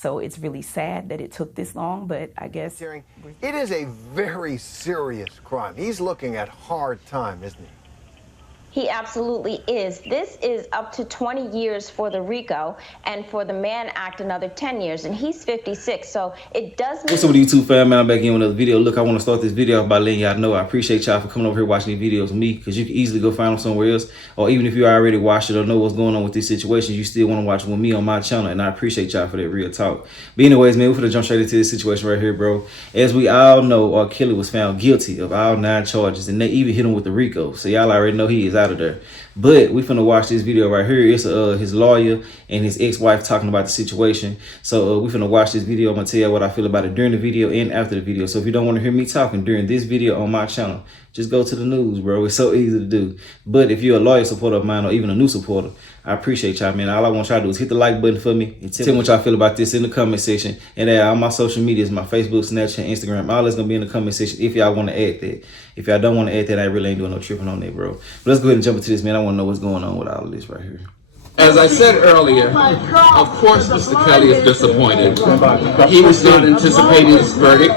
So it's really sad that it took this long, but I guess... It is a very serious crime. He's looking at hard time, isn't he? He absolutely is. This is up to 20 years for the RICO, and for the Mann Act, another 10 years, and he's 56, so it does... What's up with YouTube fam, man? I'm back in with another video. Look, I want to start this video off by letting y'all know I appreciate y'all for coming over here watching these videos with me, because you can easily go find them somewhere else, or even if you already watched it or know what's going on with these situations, you still want to watch with me on my channel, and I appreciate y'all for that real talk. But anyways, man, we're gonna jump straight into this situation right here, bro. As we all know, R.Kellys was found guilty of all 9 charges, and they even hit him with the RICO, so y'all already know he is out of there. But we finna watch this video right here. It's his lawyer and his ex-wife talking about the situation. So we finna watch this video. I'm gonna tell you what I feel about it during the video and after the video. So if you don't want to hear me talking during this video on my channel, just go to the news, bro. It's so easy to do. But if you're a loyal supporter of mine or even a new supporter, I appreciate y'all, man. All I want y'all to do is hit the like button for me and tell me what y'all feel about this in the comment section. And all my social medias, my Facebook, Snapchat, Instagram, all that's gonna be in the comment section if y'all want to add that. If y'all don't want to add that, I really ain't doing no tripping on that, bro. But let's go ahead and jump into this, man. I want to know what's going on with all of this right here. As I said earlier, of course Mr. Kelly is disappointed. He was not anticipating this verdict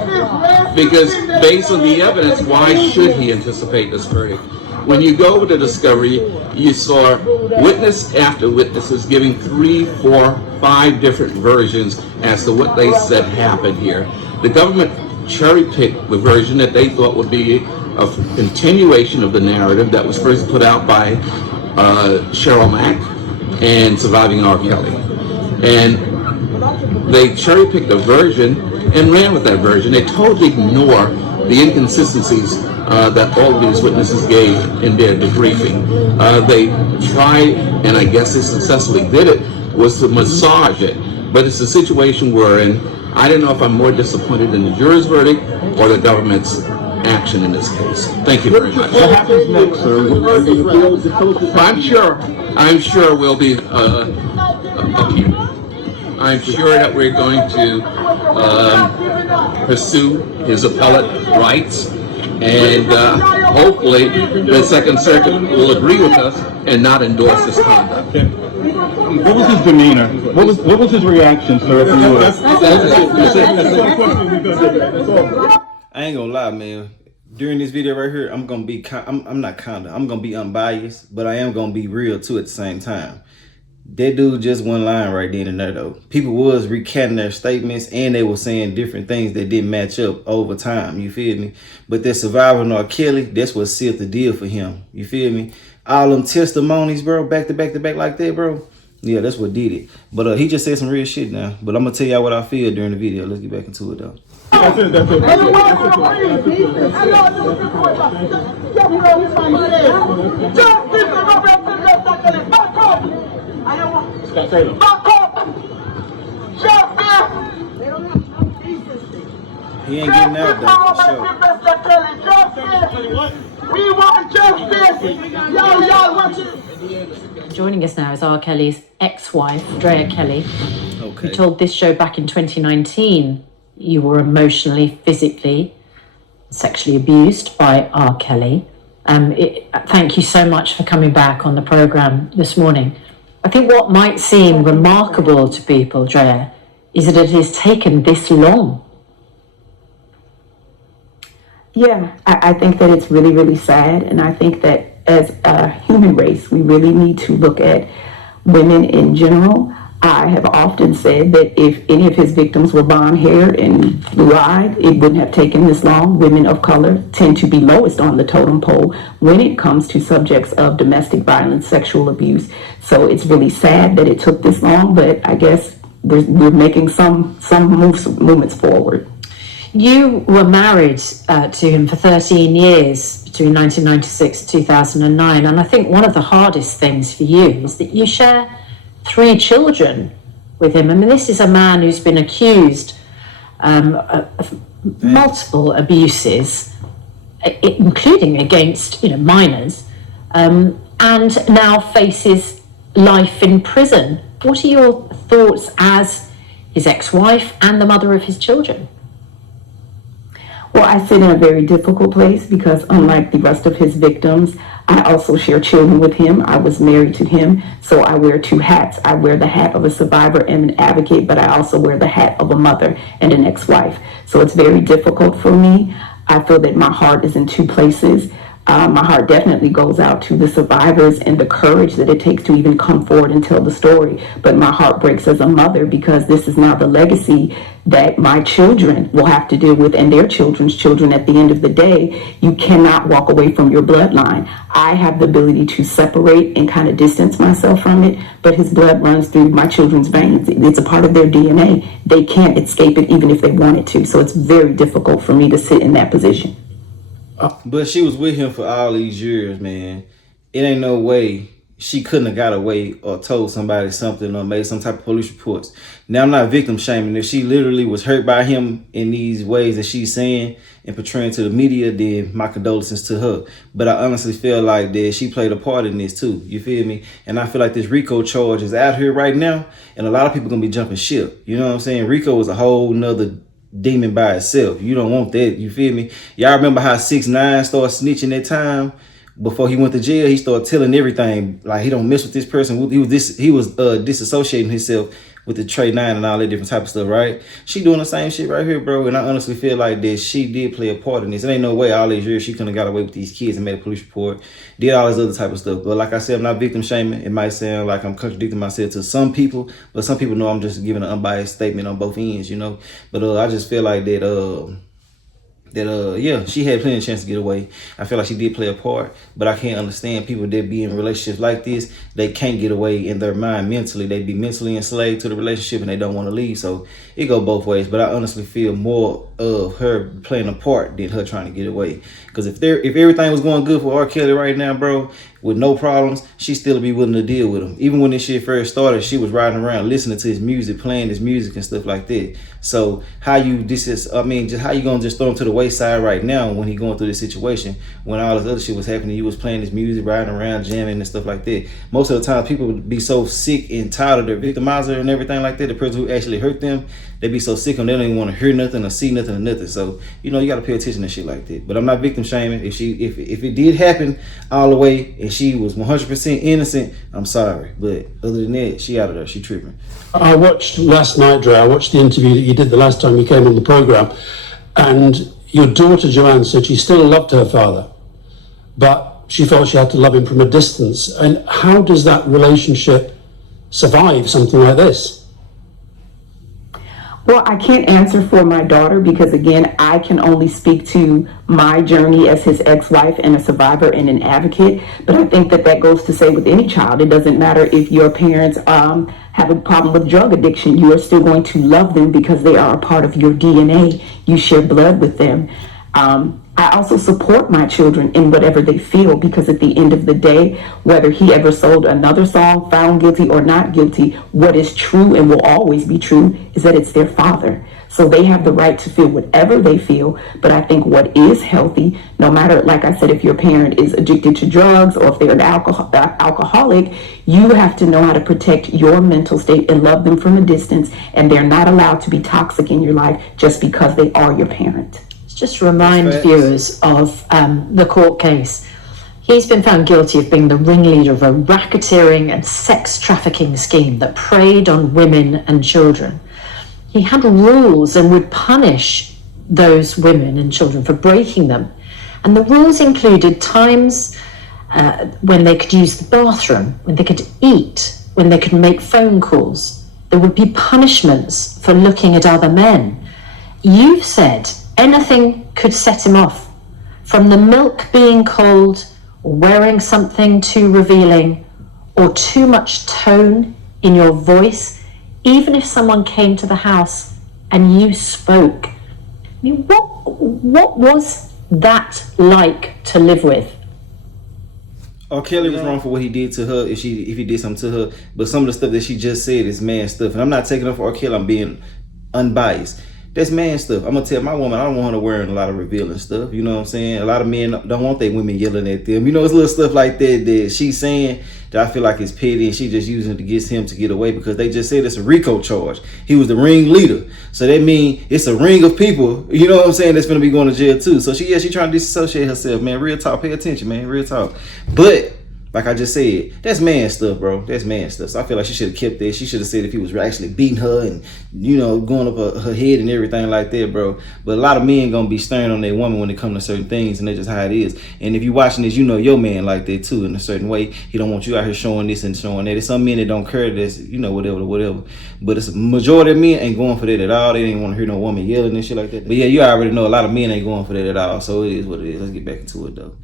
because based on the evidence, why should he anticipate this verdict? When you go with the discovery, you saw witness after witnesses giving 3, 4, 5 different versions as to what they said happened here. The government cherry-picked the version that they thought would be a continuation of the narrative that was first put out by Cheryl Mack and Surviving R. Kelly. And they cherry-picked a version and ran with that version. They totally ignore the inconsistencies that all of these witnesses gave in their debriefing. They tried, and I guess they successfully did it, was to massage it. But it's a situation wherein I don't know if I'm more disappointed in the jury's verdict or the government's action in this case. Thank you very much. What happens next, sir? I'm sure we'll be I'm sure that we're going to pursue his appellate rights, and hopefully the Second Circuit will agree with us and not endorse this conduct. What was his demeanor? What was his reaction, sir? I ain't gonna lie, man. During this video right here, I'm gonna be I'm gonna be unbiased, but I am gonna be real too at the same time. That dude just one line right then and there though. People was recanting their statements and they were saying different things that didn't match up over time, you feel me? But that survivor R.Kelly, that's what sealed the deal for him, you feel me? All them testimonies, bro, back to back to back like that, bro. Yeah, that's what did it. But he just said some real shit now. But I'm gonna tell y'all what I feel during the video. Let's get back into it though. That's it. He ain't getting out though, for sure. We want justice! Joining us now is R.Kellys' ex-wife, R.Kellys. Okay. You told this show back in 2019 you were emotionally, physically, sexually abused by R. Kelly. Thank you so much for coming back on the program this morning. I think what might seem remarkable to people, Drea, is that it has taken this long. Yeah, I think that it's really, really sad. And I think that as a human race, we really need to look at women in general. I have often said that if any of his victims were blonde-haired and blue-eyed, it wouldn't have taken this long. Women of color tend to be lowest on the totem pole when it comes to subjects of domestic violence, sexual abuse. So it's really sad that it took this long, but I guess we're making some movements forward. You were married to him for 13 years, between 1996 and 2009, and I think one of the hardest things for you is that you share 3 children with him. I mean, this is a man who's been accused of multiple abuses, including against minors, and now faces life in prison. What are your thoughts as his ex-wife and the mother of his children? Well, I sit in a very difficult place because unlike the rest of his victims, I also share children with him. I was married to him, so I wear two hats. I wear the hat of a survivor and an advocate, but I also wear the hat of a mother and an ex-wife. So it's very difficult for me. I feel that my heart is in two places. My heart definitely goes out to the survivors and the courage that it takes to even come forward and tell the story. But my heart breaks as a mother because this is now the legacy that my children will have to deal with and their children's children at the end of the day. You cannot walk away from your bloodline. I have the ability to separate and kind of distance myself from it, but his blood runs through my children's veins. It's a part of their DNA. They can't escape it even if they wanted to. So it's very difficult for me to sit in that position. But she was with him for all these years, man. It ain't no way she couldn't have got away or told somebody something or made some type of police reports. Now, I'm not victim shaming. If she literally was hurt by him in these ways that she's saying and portraying to the media, then my condolences to her. But I honestly feel like that she played a part in this too. You feel me? And I feel like this RICO charge is out here right now, and a lot of people gonna be jumping ship. You know what I'm saying? RICO is a whole nother demon by itself. You don't want that. You feel me? Y'all remember how 6ix9ine started snitching that time before he went to jail? He started telling everything, like he don't mess with this person. He was disassociating himself with the Trey 9 and all that different type of stuff, right? She doing the same shit right here, bro. And I honestly feel like that she did play a part in this. There ain't no way all these years she couldn't have got away with these kids and made a police report, did all this other type of stuff. But like I said, I'm not victim shaming. It might sound like I'm contradicting myself to some people, but some people know I'm just giving an unbiased statement on both ends, you know? But I just feel like that yeah, she had plenty of chance to get away. I feel like she did play a part, but I can't understand people that be in relationships like this. They can't get away in their mind mentally. They be mentally enslaved to the relationship and they don't want to leave. So it go both ways. But I honestly feel more of her playing a part than her trying to get away. Because if everything was going good for R. Kelly right now, bro, with no problems, she still be willing to deal with him. Even when this shit first started, she was riding around listening to his music, playing his music and stuff like that. So how you gonna just throw him to the wayside right now when he going through this situation, when all this other shit was happening, you was playing his music, riding around, jamming and stuff like that. Most of the time people would be so sick and tired of their victimizer and everything like that, the person who actually hurt them, they be so sick of them, they don't even want to hear nothing or see nothing or nothing. So, you gotta pay attention to shit like that. But I'm not victim shaming. If it did happen all the way and she was 100% innocent, I'm sorry. But other than that, she out of there. She tripping. I watched last night, Dre. I watched the interview that you did the last time you came on the program, and your daughter Joanne said she still loved her father, but she felt she had to love him from a distance. And how does that relationship survive something like this? Well, I can't answer for my daughter because, again, I can only speak to my journey as his ex-wife and a survivor and an advocate. But I think that goes to say with any child, it doesn't matter if your parents have a problem with drug addiction. You are still going to love them because they are a part of your DNA. You share blood with them. I also support my children in whatever they feel, because at the end of the day, whether he ever sold another song, found guilty or not guilty, what is true and will always be true is that it's their father. So they have the right to feel whatever they feel. But I think what is healthy, no matter, like I said, if your parent is addicted to drugs or if they're an alcoholic, you have to know how to protect your mental state and love them from a distance. And they're not allowed to be toxic in your life just because they are your parent. Just remind viewers of the court case. He's been found guilty of being the ringleader of a racketeering and sex trafficking scheme that preyed on women and children. He had rules and would punish those women and children for breaking them. And the rules included times when they could use the bathroom, when they could eat, when they could make phone calls. There would be punishments for looking at other men. You've said anything could set him off, from the milk being cold, or wearing something too revealing, or too much tone in your voice, even if someone came to the house and you spoke. I mean, what was that like to live with? R. Kelly was wrong for what he did to her if he did something to her, but some of the stuff that she just said is man stuff. And I'm not taking up for R. Kelly, I'm being unbiased. That's man stuff. I'm gonna tell my woman I don't want her to wearing a lot of revealing stuff. You know what I'm saying? A lot of men don't want their women yelling at them. You know, it's little stuff like that she's saying that I feel like it's petty, and she just using it to get him to get away because they just said it's a RICO charge. He was the ring leader, so that means it's a ring of people. You know what I'm saying? That's gonna be going to jail too. So she trying to disassociate herself, man. Real talk. Pay attention, man. Real talk. But like I just said, that's man stuff, bro. That's man stuff. So I feel like she should have kept that. She should have said if he was actually beating her and, you know, going up her head and everything like that, bro. But a lot of men gonna be staring on their woman when it comes to certain things, and that's just how it is. And if you watching this, you know your man like that too in a certain way. He don't want you out here showing this and showing that. There's some men that don't care. That's, you know, whatever. But it's a majority of men ain't going for that at all. They didn't want to hear no woman yelling and shit like that. But yeah, you already know a lot of men ain't going for that at all. So it is what it is. Let's get back into it though.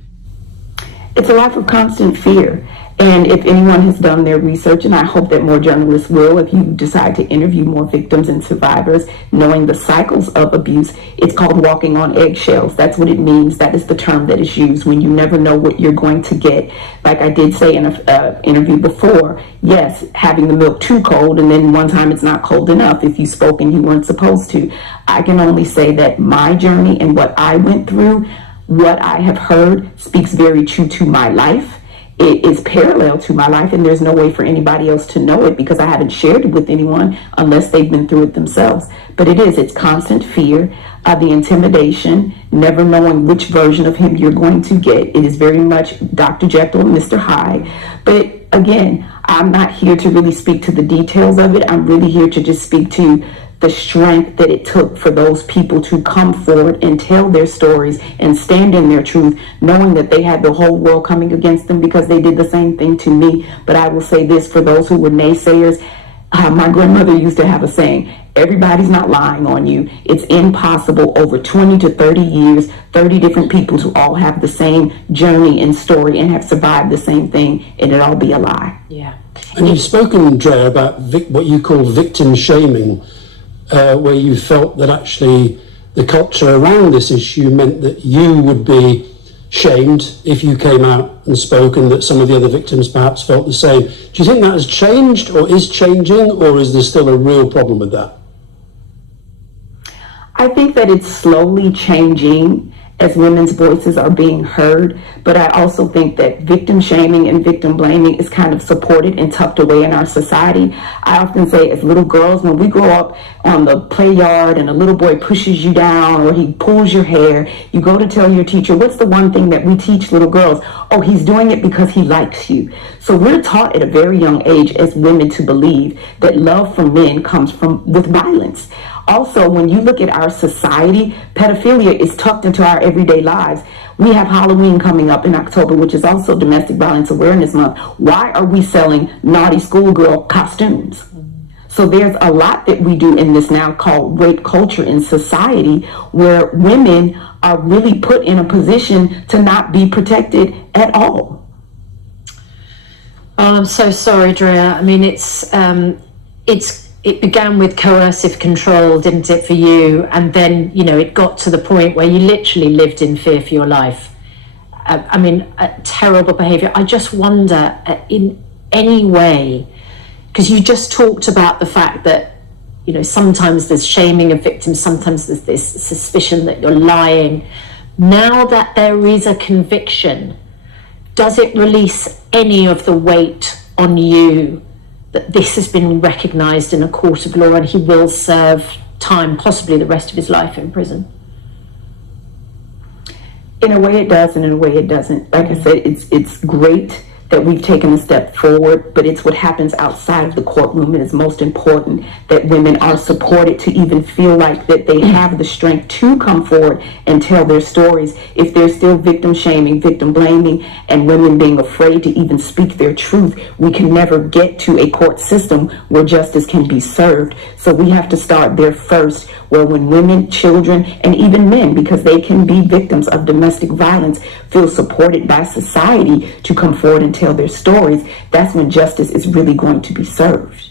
It's a life of constant fear. And if anyone has done their research, and I hope that more journalists will, if you decide to interview more victims and survivors, knowing the cycles of abuse, it's called walking on eggshells. That's what it means. That is the term that is used when you never know what you're going to get. Like I did say in an interview before, yes, having the milk too cold, and then one time it's not cold enough if you spoke and you weren't supposed to. I can only say that my journey and what I went through, what I have heard speaks very true to my life. It is parallel to my life, and there's no way for anybody else to know it because I haven't shared it with anyone unless they've been through it themselves. But it's constant fear, the intimidation, never knowing which version of him you're going to get. It is very much Dr. Jekyll and Mr. Hyde. But again, I'm not here to really speak to the details of it. I'm really here to just speak to the strength that it took for those people to come forward and tell their stories and stand in their truth, knowing that they had the whole world coming against them because they did the same thing to me. But I will say this for those who were naysayers, my grandmother used to have a saying, everybody's not lying on you. It's impossible over 20 to 30 years, 30 different people to all have the same journey and story and have survived the same thing, and it all be a lie. Yeah. And you've spoken, Drea, about what you call victim shaming, where you felt that actually the culture around this issue meant that you would be shamed if you came out and spoke, and that some of the other victims perhaps felt the same. Do you think that has changed or is changing, or is there still a real problem with that? I think that it's slowly changing as women's voices are being heard, but I also think that victim shaming and victim blaming is kind of supported and tucked away in our society. I often say as little girls, when we grow up on the play yard and a little boy pushes you down or he pulls your hair, you go to tell your teacher, what's the one thing that we teach little girls? Oh, he's doing it because he likes you. So we're taught at a very young age as women to believe that love for men comes with violence. Also, when you look at our society, pedophilia is tucked into our everyday lives. We have Halloween coming up in October, which is also Domestic Violence Awareness Month. Why are we selling naughty schoolgirl costumes? So there's a lot that we do in this now called rape culture in society, where women are really put in a position to not be protected at all. Oh, I'm so sorry, Drea. I mean, it began with coercive control, didn't it, for you? And then, you know, it got to the point where you literally lived in fear for your life. Terrible behavior. I just wonder, in any way, because you just talked about the fact that, you know, sometimes there's shaming of victims, sometimes there's this suspicion that you're lying. Now that there is a conviction, does it release any of the weight on you that this has been recognised in a court of law and he will serve time, possibly the rest of his life in prison? In a way it does, and in a way it doesn't. Like I said, it's great that we've taken a step forward, but it's what happens outside of the courtroom that is most important, that women are supported to even feel like that they have the strength to come forward and tell their stories. If there's still victim shaming, victim blaming, and women being afraid to even speak their truth, we can never get to a court system where justice can be served. So we have to start there first, where when women, children, and even men, because they can be victims of domestic violence, feel supported by society to come forward and tell their stories, that's when justice is really going to be served.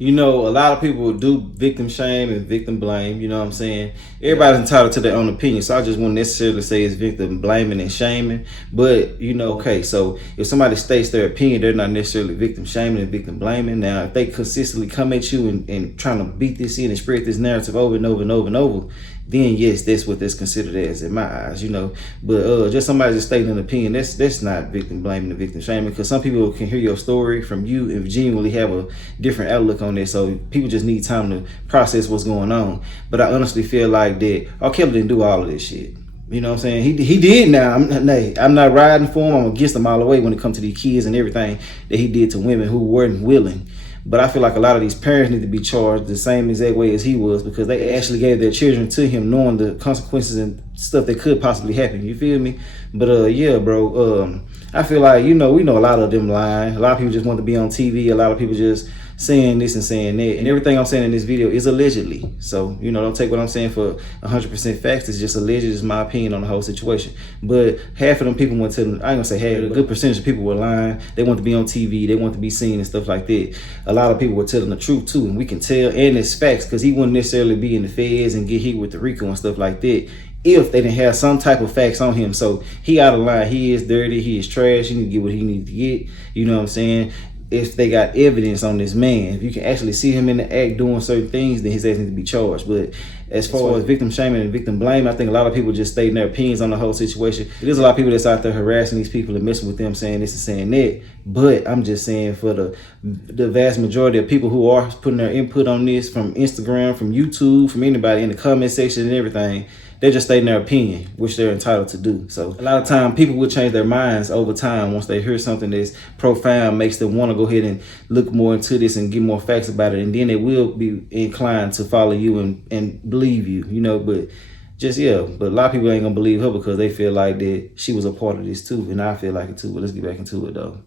You know, a lot of people do victim shame and victim blame, you know what I'm saying? Everybody's entitled to their own opinion, so I just wouldn't necessarily say it's victim blaming and shaming. But, you know, okay, so if somebody states their opinion, they're not necessarily victim shaming and victim blaming. Now, if they consistently come at you and trying to beat this in and spread this narrative over and over and over and over, then yes, that's what that's considered as in my eyes, you know. But just somebody just stating an opinion, that's not victim blaming and victim shaming, because some people can hear your story from you and genuinely have a different outlook on this. So people just need time to process what's going on. But I honestly feel like that R.Kelly didn't do all of this shit. You know what I'm saying? He did now. I'm not riding for him. I'm against him all the way when it comes to these kids and everything that he did to women who weren't willing. But I feel like a lot of these parents need to be charged the same exact way as he was, because they actually gave their children to him knowing the consequences and stuff that could possibly happen. You feel me? But yeah, bro, I feel like, you know, we know a lot of them lying. A lot of people just want to be on TV. A lot of people just saying this and saying that. And everything I'm saying in this video is allegedly. So, you know, don't take what I'm saying for 100% facts. It's just alleged. It's my opinion on the whole situation. But half of them people went to them, I ain't gonna say half, a good percentage of people were lying. They want to be on TV. They want to be seen and stuff like that. A lot of people were telling the truth too. And we can tell, and it's facts, because he wouldn't necessarily be in the feds and get hit with the RICO and stuff like that if they didn't have some type of facts on him. So he out of line. He is dirty. He is trash. He need to get what he needs to get. You know what I'm saying? If they got evidence on this man, if you can actually see him in the act doing certain things, then his ass needs to be charged. But as far as victim shaming and victim blaming, I think a lot of people just stating their opinions on the whole situation. There's a lot of people that's out there harassing these people and messing with them, saying this and saying that. But I'm just saying, for the vast majority of people who are putting their input on this, from Instagram, from YouTube, from anybody in the comment section and everything, they're just stating their opinion, which they're entitled to do. So a lot of time people will change their minds over time once they hear something that's profound, makes them want to go ahead and look more into this and get more facts about it. And then they will be inclined to follow you and believe you, you know. But just, yeah, but a lot of people ain't gonna believe her because they feel like that she was a part of this too. And I feel like it too. But let's get back into it though.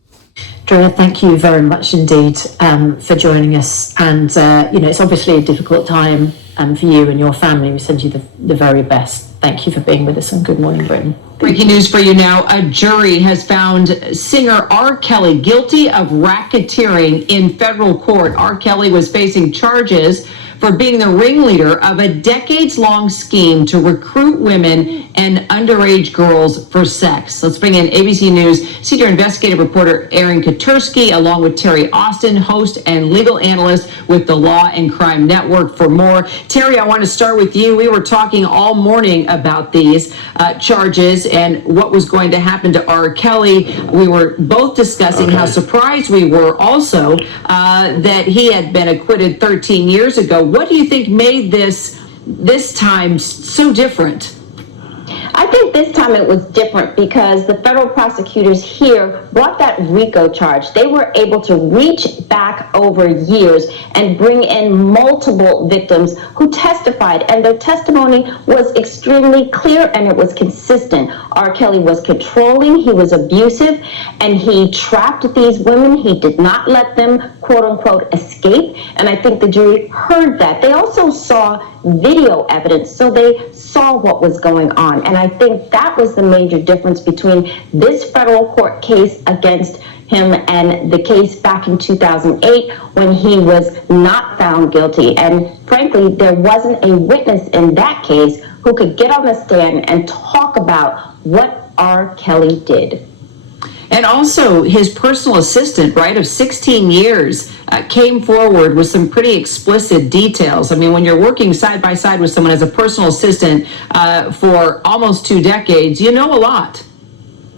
Drea, thank you very much indeed for joining us. And, you know, it's obviously a difficult time for you and your family. We send you the very best. Thank you for being with us on Good Morning Britain. Breaking news for you now. A jury has found singer R. Kelly guilty of racketeering in federal court. R. Kelly was facing charges for being the ringleader of a decades-long scheme to recruit women and underage girls for sex. Let's bring in ABC News senior investigative reporter Aaron Katursky, along with Terry Austin, host and legal analyst with the Law and Crime Network, for more. Terry, I want to start with you. We were talking all morning about these charges and what was going to happen to R. Kelly. We were both discussing how surprised we were also that he had been acquitted 13 years ago. What do you think made this time so different? I think this time it was different because the federal prosecutors here brought that RICO charge. They were able to reach back over years and bring in multiple victims who testified, and their testimony was extremely clear and it was consistent. R. Kelly was controlling, he was abusive, and he trapped these women. He did not let them, quote unquote, escape, and I think the jury heard that. They also saw video evidence, so they saw what was going on. And I think that was the major difference between this federal court case against him and the case back in 2008 when he was not found guilty. And frankly, there wasn't a witness in that case who could get on the stand and talk about what R. Kelly did. And also his personal assistant, right, of 16 years, came forward with some pretty explicit details. I mean, when you're working side by side with someone as a personal assistant for almost 2 decades, you know a lot.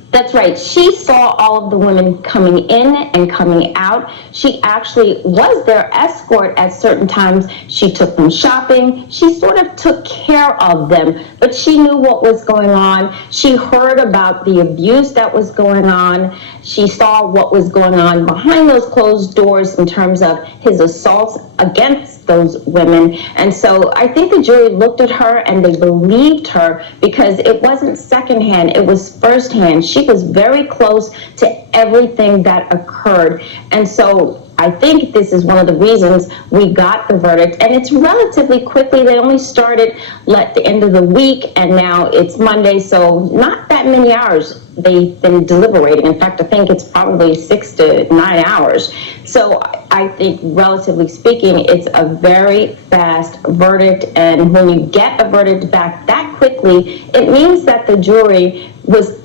That's right. She saw all of the women coming in and coming out. She actually was their escort at certain times. She took them shopping. She sort of took care of them, but she knew what was going on. She heard about the abuse that was going on. She saw what was going on behind those closed doors in terms of his assaults against those women. And so I think the jury looked at her and they believed her because it wasn't secondhand, it was firsthand. She was very close to everything that occurred. And so I think this is one of the reasons we got the verdict. And it's relatively quickly. They only started at the end of the week, and now it's Monday, so not that many hours they've been deliberating. In fact, I think it's probably 6 to 9 hours. So I think, relatively speaking, it's a very fast verdict. And when you get a verdict back that quickly, it means that the jury was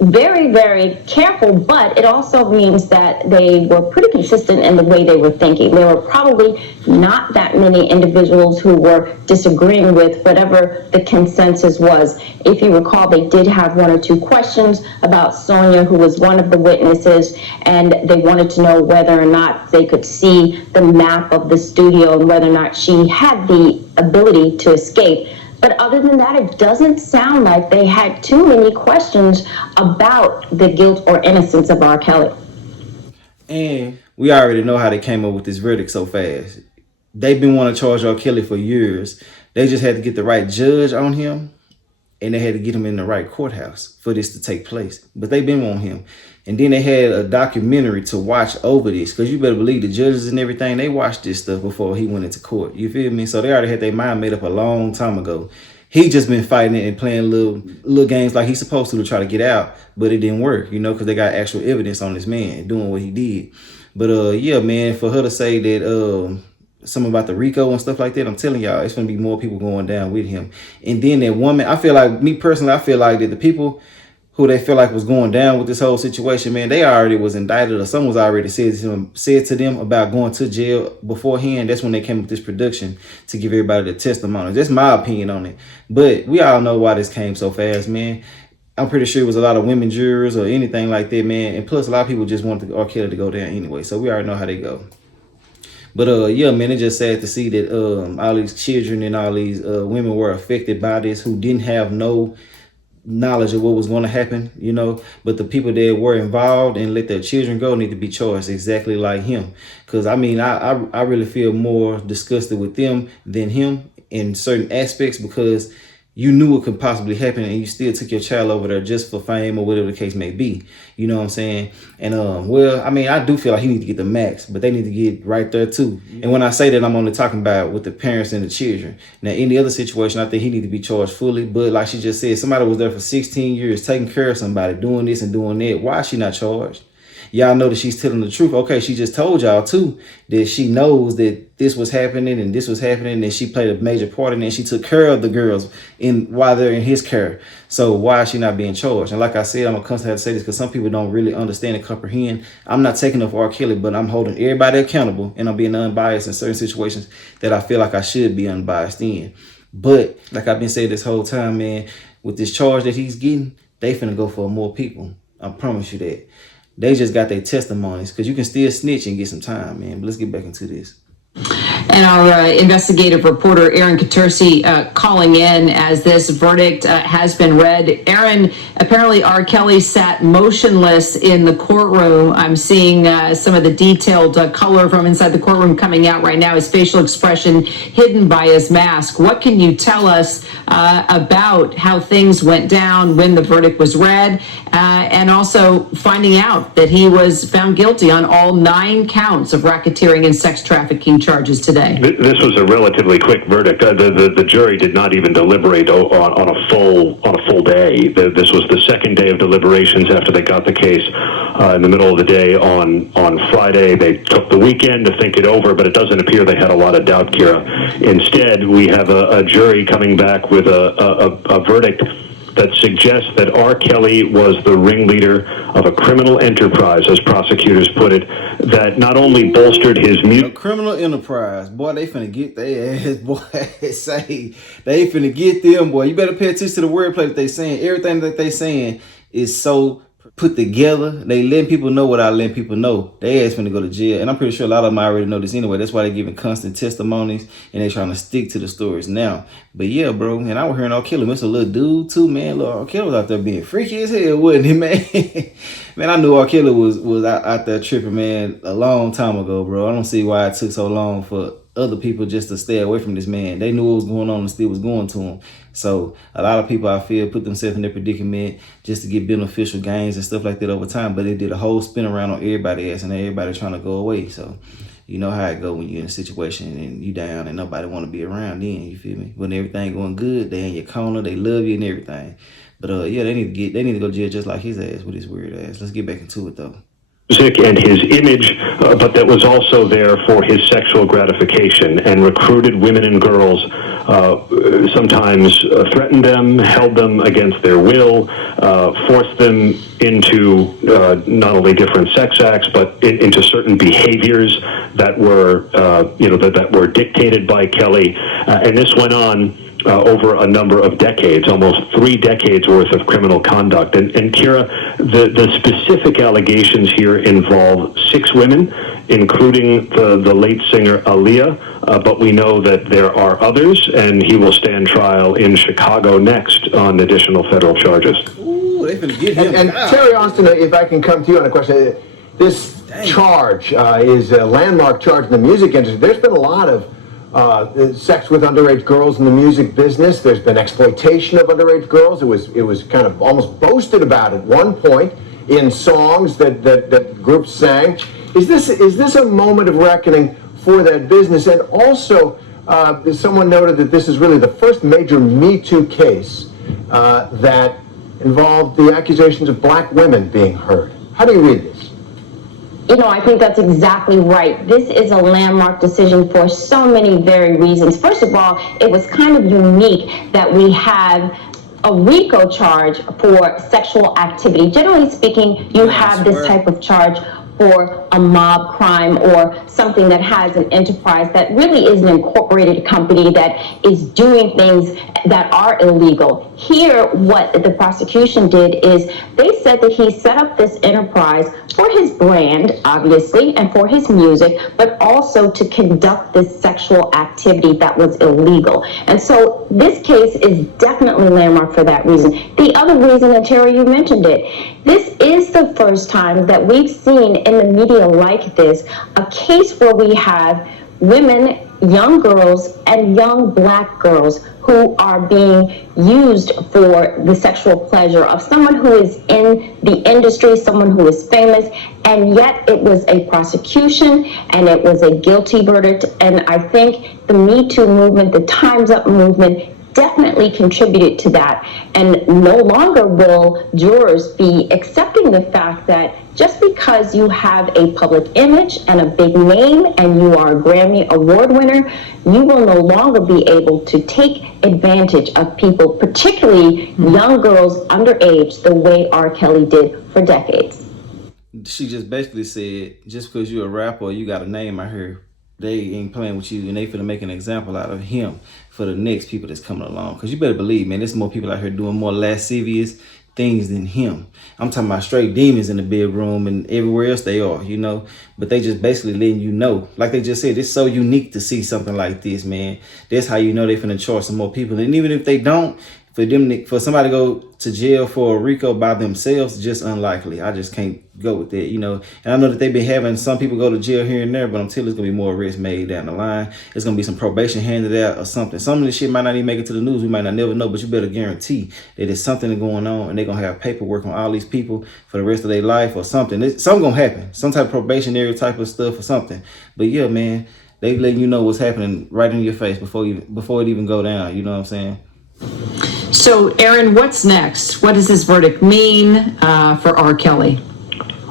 very, very careful, but it also means that they were pretty consistent in the way they were thinking. There were probably not that many individuals who were disagreeing with whatever the consensus was. If you recall, they did have one or two questions about Sonia, who was one of the witnesses, and they wanted to know whether or not they could see the map of the studio and whether or not she had the ability to escape. But other than that, it doesn't sound like they had too many questions about the guilt or innocence of R. Kelly. And we already know how they came up with this verdict so fast. They've been wanting to charge R. Kelly for years. They just had to get the right judge on him, and they had to get him in the right courthouse for this to take place. But they've been wanting him. And then they had a documentary to watch over this, because you better believe the judges and everything, they watched this stuff before he went into court. You feel me? So they already had their mind made up a long time ago. He just been fighting it and playing little games like he's supposed to try to get out, but it didn't work, you know, because they got actual evidence on this man doing what he did. But yeah, man, for her to say that something about the RICO and stuff like that, I'm telling y'all, it's gonna be more people going down with him. And then that woman, I feel like, me personally, I feel like that the people who they feel like was going down with this whole situation, man, they already was indicted, or someone was already said to them about going to jail beforehand. That's when they came with this production to give everybody the testimony. That's my opinion on it. But we all know why this came so fast, man. I'm pretty sure it was a lot of women jurors or anything like that, man. And plus, a lot of people just wanted R. Kelly to go down anyway. So we already know how they go. But yeah, man, it's just sad to see that all these children and all these women were affected by this who didn't have no knowledge of what was going to happen, you know. But the people that were involved and let their children go need to be charged exactly like him. Because I mean, I really feel more disgusted with them than him in certain aspects, because you knew what could possibly happen and you still took your child over there just for fame or whatever the case may be. You know what I'm saying? And well, I mean, I do feel like he needs to get the max, but they need to get right there too. And when I say that, I'm only talking about with the parents and the children. Now, any other situation, I think he need to be charged fully. But like she just said, somebody was there for 16 years taking care of somebody, doing this and doing that. Why is she not charged? Y'all know that she's telling the truth. Okay, she just told y'all too that she knows that this was happening and this was happening, and she played a major part in it. And she took care of the girls while they're in his care. So why is she not being charged? And like I said, I'm gonna constantly have to say this because some people don't really understand and comprehend. I'm not taking up for R. Kelly, but I'm holding everybody accountable, and I'm being unbiased in certain situations that I feel like I should be unbiased in. But like I've been saying this whole time, man, with this charge that he's getting, they finna go for more people. I promise you that. They just got their testimonies, because you can still snitch and get some time, man. But let's get back into this. And our investigative reporter, Aaron Katersi, calling in as this verdict has been read. Aaron, apparently R. Kelly sat motionless in the courtroom. I'm seeing some of the detailed color from inside the courtroom coming out right now, his facial expression hidden by his mask. What can you tell us about how things went down when the verdict was read, and also finding out that he was found guilty on all 9 counts of racketeering and sex trafficking charges today? This was a relatively quick verdict. The jury did not even deliberate on a full day. This was the second day of deliberations after they got the case in the middle of the day on Friday. They took the weekend to think it over, but it doesn't appear they had a lot of doubt, Kira. Instead, we have a jury coming back with a verdict that suggests that R. Kelly was the ringleader of a criminal enterprise, as prosecutors put it, that not only bolstered his A criminal enterprise. Boy, they finna get their ass, boy. Say, they finna get them, boy. You better pay attention to the wordplay that they saying. Everything that they saying is so put together. They letting people know without letting people know. They ass finna go to jail. And I'm pretty sure a lot of them already know this anyway. That's why they're giving constant testimonies and they trying to stick to the stories now. But yeah, bro. And I was hearing R. Kelly, Mr. Little Dude too, man. Look, R. Kelly was out there being freaky as hell, wasn't he, man? Man, I knew R. Kelly was out there tripping, man, a long time ago, bro. I don't see why it took so long for other people just to stay away from this man. They knew what was going on and still was going to him. So a lot of people, I feel, put themselves in their predicament just to get beneficial gains and stuff like that over time. But they did a whole spin around on everybody else and everybody trying to go away. So you know how it go when you're in a situation and you down and nobody want to be around then, you feel me? When everything going good, they in your corner, they love you and everything. But yeah, they need to go to jail just like his ass with his weird ass. Let's get back into it though. music and his image, but that was also there for his sexual gratification, and recruited women and girls, sometimes threatened them, held them against their will, forced them into not only different sex acts, but into certain behaviors that were, that were dictated by Kelly. And this went on over a number of decades, almost 3 decades worth of criminal conduct. And Kira, the specific allegations here involve 6 women, including the late singer Aaliyah, but we know that there are others, and he will stand trial in Chicago next on additional federal charges. Ooh, they finna get him. And Terry Austin, if I can come to you on a question, this charge is a landmark charge in the music industry. There's been a lot of sex with underage girls in the music business. There's been exploitation of underage girls. It was kind of almost boasted about at one point in songs that groups sang. Is this a moment of reckoning for that business? And also, someone noted that this is really the first major Me Too case that involved the accusations of black women being heard. How do you read this? I think that's exactly right. This is a landmark decision for so many very reasons. First of all, it was kind of unique that we have a RICO charge for sexual activity. Generally speaking, you have this type of charge for a mob crime or something that has an enterprise that really is an incorporated company that is doing things that are illegal. Here, what the prosecution did is they said that he set up this enterprise for his brand, obviously, and for his music, but also to conduct this sexual activity that was illegal. And so this case is definitely landmark for that reason. The other reason, and Terry, you mentioned it, this is the first time that we've seen in the media like this, a case where we have women, young girls, and young black girls who are being used for the sexual pleasure of someone who is in the industry, someone who is famous, and yet it was a prosecution and it was a guilty verdict. And I think the Me Too movement, the Time's Up movement, definitely contributed to that. And no longer will jurors be accepting the fact that just because you have a public image and a big name and you are a Grammy Award winner, you will no longer be able to take advantage of people, particularly young girls underage, the way R. Kelly did for decades. She just basically said, just because you're a rapper or you got a name out here, they ain't playing with you and they finna make an example out of him for the next people that's coming along. Because you better believe, man, there's more people out here doing more lascivious things than him. I'm talking about straight demons in the bedroom and everywhere else they are, But they just basically letting you know. Like they just said, it's so unique to see something like this, man. That's how you know they finna charge some more people. And even if they don't, for somebody to go to jail for a RICO by themselves, just unlikely. I just can't go with that, And I know that they've been having some people go to jail here and there, but I'm telling you, it's gonna be more arrests made down the line. It's gonna be some probation handed out or something. Some of this shit might not even make it to the news. We might not never know, but you better guarantee that there's something going on, and they're gonna have paperwork on all these people for the rest of their life or something. Something gonna happen. Some type of probationary type of stuff or something. But yeah, man, they letting you know what's happening right in your face before it even go down. You know what I'm saying? So, Aaron, what's next? What does this verdict mean for R. Kelly?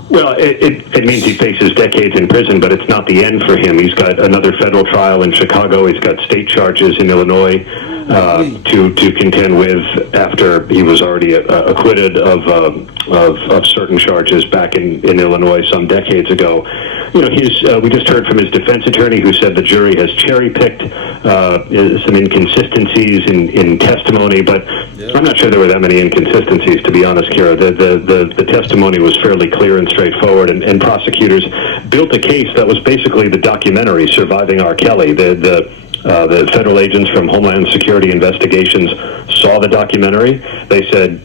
Well, it means he faces decades in prison, but it's not the end for him. He's got another federal trial in Chicago. He's got state charges in Illinois to contend with after he was already acquitted of certain charges back in Illinois some decades ago. We just heard from his defense attorney, who said the jury has cherry-picked some inconsistencies in testimony, but I'm not sure there were that many inconsistencies, to be honest, Kira. The testimony was fairly clear and straightforward, and prosecutors built a case that was basically the documentary Surviving R. Kelly. The federal agents from Homeland Security Investigations saw the documentary. They said,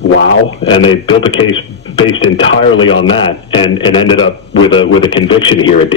wow, and they built a case based entirely on that, and ended up with a conviction here.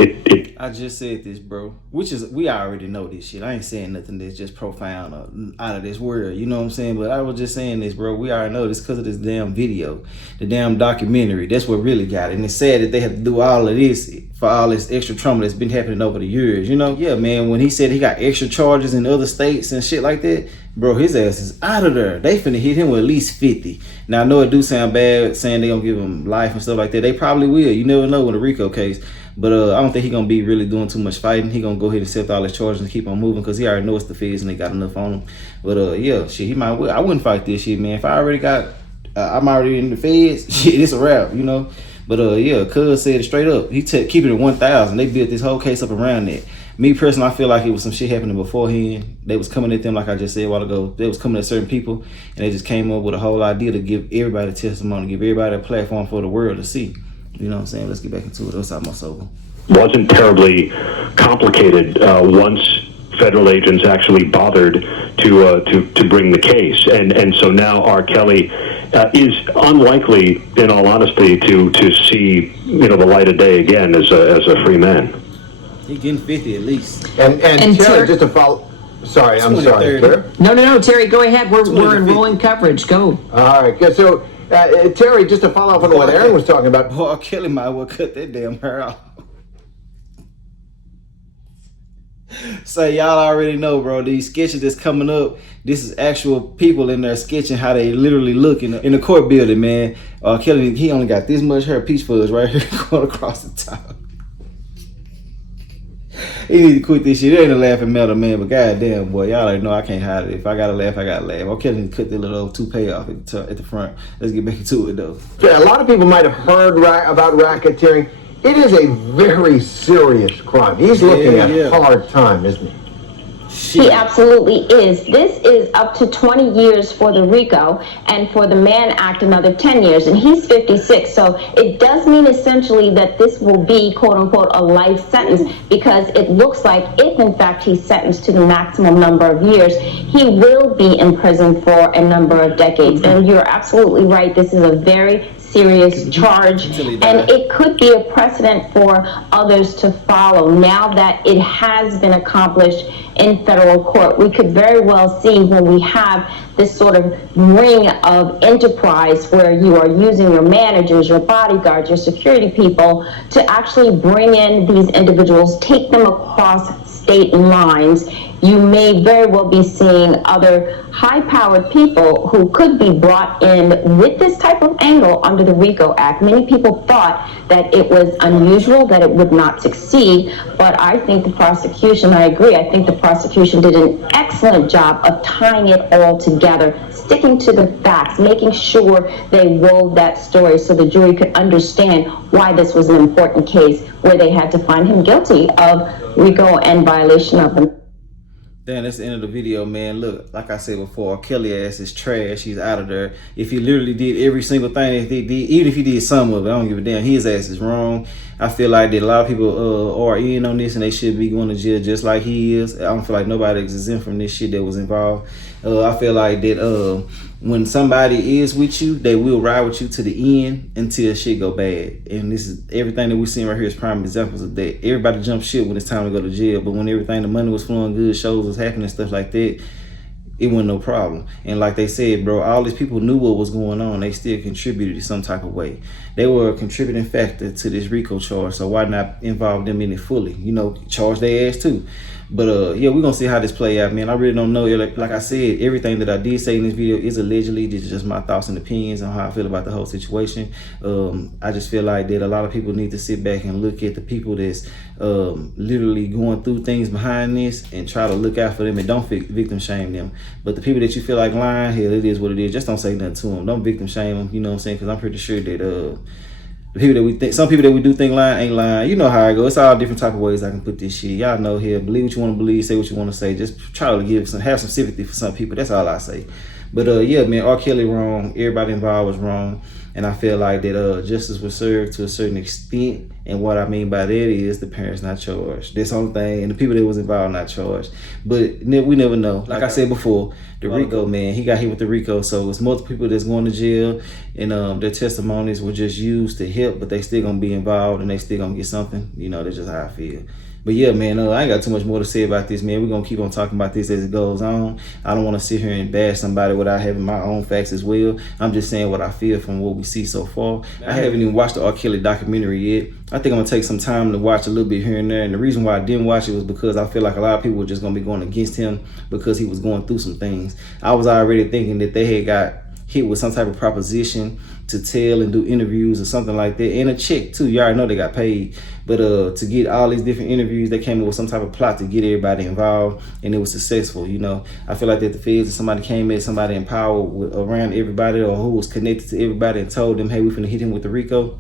I just said this, bro, we already know this shit. I ain't saying nothing that's just profound or out of this world, you know what I'm saying? But I was just saying this, bro, we already know this because of this damn video, the damn documentary. That's what really got it. And it's sad that they had to do all of this for all this extra trauma that's been happening over the years, Yeah, man, when he said he got extra charges in other states and shit like that, bro, his ass is out of there. They finna hit him with at least 50. Now, I know it do sound bad saying they gonna give him life and stuff like that. They probably will. You never know with a RICO case. But I don't think he gonna be really doing too much fighting. He gonna go ahead and accept all his charges and keep on moving because he already knows the feds and they got enough on him. But yeah, shit, he might. I wouldn't fight this shit, man. If I already got, I'm already in the feds. Shit, it's a wrap, you know. But yeah, Cuz said it straight up. He keep it at 1,000. They built this whole case up around that. Me personally, I feel like it was some shit happening beforehand. They was coming at them, like I just said a while ago. They was coming at certain people, and they just came up with a whole idea to give everybody testimony, give everybody a platform for the world to see. You know what I'm saying? Let's get back into it. Let's talk about sober. Wasn't terribly complicated once federal agents actually bothered to bring the case, and so now R. Kelly is unlikely, in all honesty, to see the light of day again as a free man. He getting 50 at least. And Terry, just to follow. Sorry, I'm sorry, Terry. No, Terry, go ahead. We're in rolling coverage. Go. All right, good. So Terry, just to follow up on what Aaron was talking about. Boy, R. Kelly might well cut that damn hair off. So y'all already know, bro, these sketches that's coming up, this is actual people in there sketching how they literally look in the court building, man. Kelly, he only got this much hair, peach fuzz right here going across the top. He need to quit this shit. It ain't a laughing matter, man, but goddamn, boy, y'all already know I can't hide it. If I gotta laugh, I gotta laugh. Okay, need to cut that little toupee off at the front. Let's get back into it, though. A lot of people might have heard about racketeering. It is a very serious crime. He's looking at hard time, isn't he? He absolutely is. This is up to 20 years for the RICO, and for the Mann Act another 10 years, and he's 56. So it does mean essentially that this will be, quote unquote, a life sentence, because it looks like if in fact he's sentenced to the maximum number of years, he will be in prison for a number of decades. And you're absolutely right. This is a very serious charge, and it could be a precedent for others to follow. Now that it has been accomplished in federal court, we could very well see when we have this sort of ring of enterprise where you are using your managers, your bodyguards, your security people to actually bring in these individuals, take them across state lines. You may very well be seeing other high-powered people who could be brought in with this type of angle under the RICO Act. Many people thought that it was unusual, that it would not succeed, but I think the prosecution, I agree, I think the prosecution did an excellent job of tying it all together, sticking to the facts, making sure they wove that story so the jury could understand why this was an important case where they had to find him guilty of RICO and violation of them. Damn, that's the end of the video, man. Look, like I said before, Kelly ass is trash. He's out of there. If he literally did every single thing that he did, even if he did some of it, I don't give a damn. His ass is wrong. I feel like that a lot of people are in on this and they should be going to jail just like he is. I don't feel like nobody is exempt from this shit that was involved. I feel like that when somebody is with you, they will ride with you to the end until shit go bad. And this is everything that we're seeing right here is prime examples of that. Everybody jumps shit when it's time to go to jail, but when everything, the money was flowing good, shows was happening, stuff like that, it wasn't no problem. And like they said, bro, all these people knew what was going on. They still contributed in some type of way. They were a contributing factor to this RICO charge, so why not involve them in it fully? You know, charge their ass too. But yeah, we're gonna see how this play out, man. I really don't know. Like I said, everything that I did say in this video is allegedly. This is just my thoughts and opinions on how I feel about the whole situation. I just feel like that a lot of people need to sit back and look at the people that's literally going through things behind this and try to look out for them and don't victim shame them. But the people that you feel like lying, hell, it is what it is. Just don't say nothing to them. Don't victim shame them. You know what I'm saying? Because I'm pretty sure that the people that we think, some people that we do think lying ain't lying. You know how it goes. It's all different type of ways I can put this shit. Y'all know here. Believe what you want to believe. Say what you want to say. Just try to have some sympathy for some people. That's all I say. But yeah, man, R. Kelly wrong. Everybody involved was wrong. And I feel like that justice was served to a certain extent. And what I mean by that is the parents not charged. That's the only thing. And the people that was involved not charged. But we never know. Like I said before, the RICO, man, he got hit with the RICO. So it's multiple people that's going to jail. And their testimonies were just used to help. But they still going to be involved and they still going to get something. You know, that's just how I feel. But yeah, man, I ain't got too much more to say about this, man. We're gonna keep on talking about this as it goes on. I don't want to sit here and bash somebody without having my own facts as well. I'm just saying what I feel from what we see so far. I haven't even watched the R. Kelly documentary yet. I think I'm gonna take some time to watch a little bit here and there. And the reason why I didn't watch it was because I feel like a lot of people were just gonna be going against him because he was going through some things. I was already thinking that they had got hit with some type of proposition to tell and do interviews or something like that, and a check too. You already know they got paid, but to get all these different interviews, they came up with some type of plot to get everybody involved, and it was successful. You know, I feel like that the feds, if somebody came in, somebody in power around everybody or who was connected to everybody and told them, hey, we finna hit him with the RICO,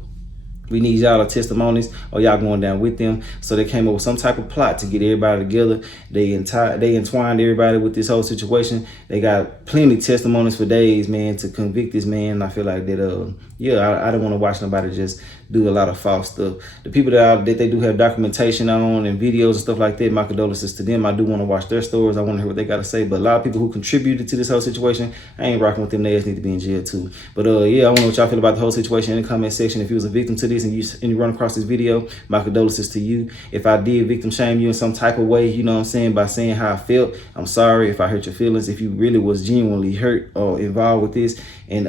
we need y'all testimonies or y'all going down with them. So they came up with some type of plot to get everybody together. They entwined everybody with this whole situation. They got plenty testimonies for days, man, to convict this man. I feel like that, I don't want to watch nobody just do a lot of false stuff. The people that they do have documentation on and videos and stuff like that, my condolences to them. I do want to watch their stories. I want to hear what they got to say. But a lot of people who contributed to this whole situation, I ain't rocking with them. They just need to be in jail too. But I want to know what y'all feel about the whole situation in the comment section. If you was a victim to this and you run across this video, my condolences to you. If I did victim shame you in some type of way, you know what I'm saying, by saying how I felt, I'm sorry if I hurt your feelings. If you really was genuinely hurt or involved with this and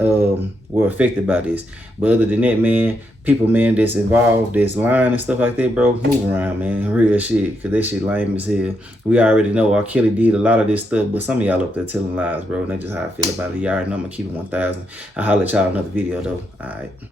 were affected by this. But other than that, man, people, man, that's involved, that's lying and stuff like that, bro, move around, man. Real shit, because that shit lame as hell. We already know R. Kelly did a lot of this stuff, but some of y'all up there telling lies, bro, and that's just how I feel about it. Y'all already know I'm going to keep it 1,000. I'll holler at y'all another video, though. All right.